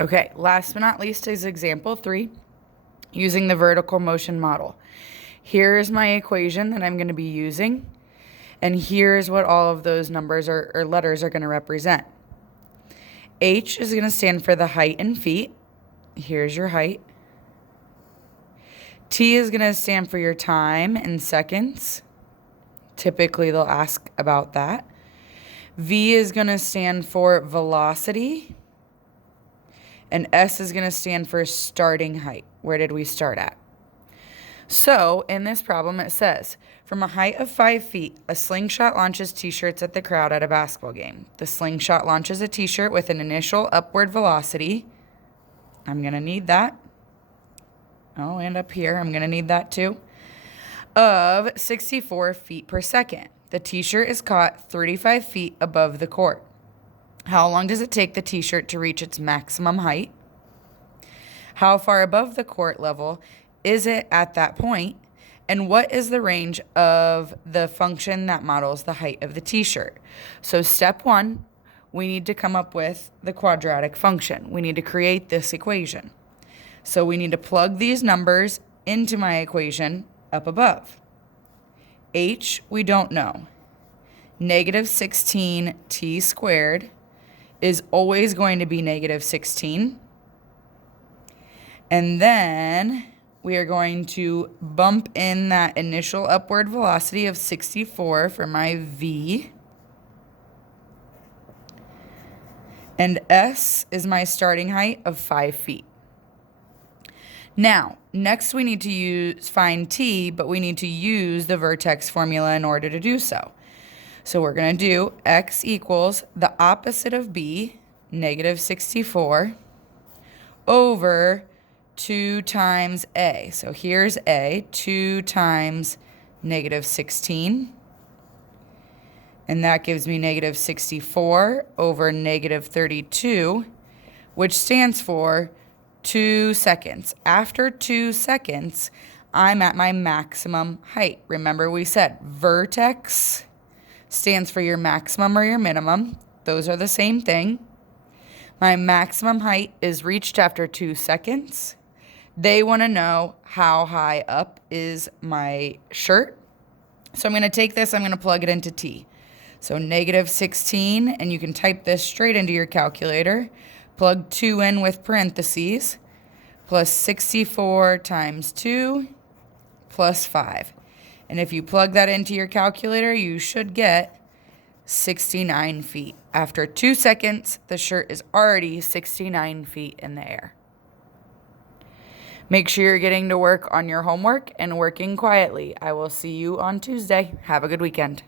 Okay, last but not least is example 3, using the vertical motion model. Here's my equation that I'm going to be using, and here's what all of those numbers or letters are going to represent. H is going to stand for the height in feet. Here's your height. T is going to stand for your time in seconds. Typically, they'll ask about that. V is going to stand for velocity. And S is going to stand for starting height. Where did we start at? So, in this problem, it says, from a height of 5 feet, a slingshot launches t-shirts at the crowd at a basketball game. The slingshot launches a t-shirt with an initial upward velocity. I'm going to need that. Oh, and up here, I'm going to need that too. Of 64 feet per second. The t-shirt is caught 35 feet above the court. How long does it take the t-shirt to reach its maximum height? How far above the court level is it at that point? And what is the range of the function that models the height of the t-shirt? So step 1, we need to come up with the quadratic function. We need to create this equation. So we need to plug these numbers into my equation up above. H, we don't know. Negative 16t squared is always going to be negative 16. And then we are going to bump in that initial upward velocity of 64 for my V. And S is my starting height of 5 feet. Now, next we need to find T, but we need to use the vertex formula in order to do so. So we're going to do X equals the opposite of B, negative 64, over 2 times A. So here's A, 2 times negative 16. And that gives me negative 64 over negative 32, which stands for 2 seconds. After 2 seconds, I'm at my maximum height. Remember we said vertex stands for your maximum or your minimum. Those are the same thing. My maximum height is reached after 2 seconds. They want to know how high up is my shirt. So I'm going to take this, I'm going to plug it into T. So negative 16, and you can type this straight into your calculator. Plug 2 in with parentheses, plus 64 times 2, plus 5. And if you plug that into your calculator, you should get 69 feet. After 2 seconds, the shirt is already 69 feet in the air. Make sure you're getting to work on your homework and working quietly. I will see you on Tuesday. Have a good weekend.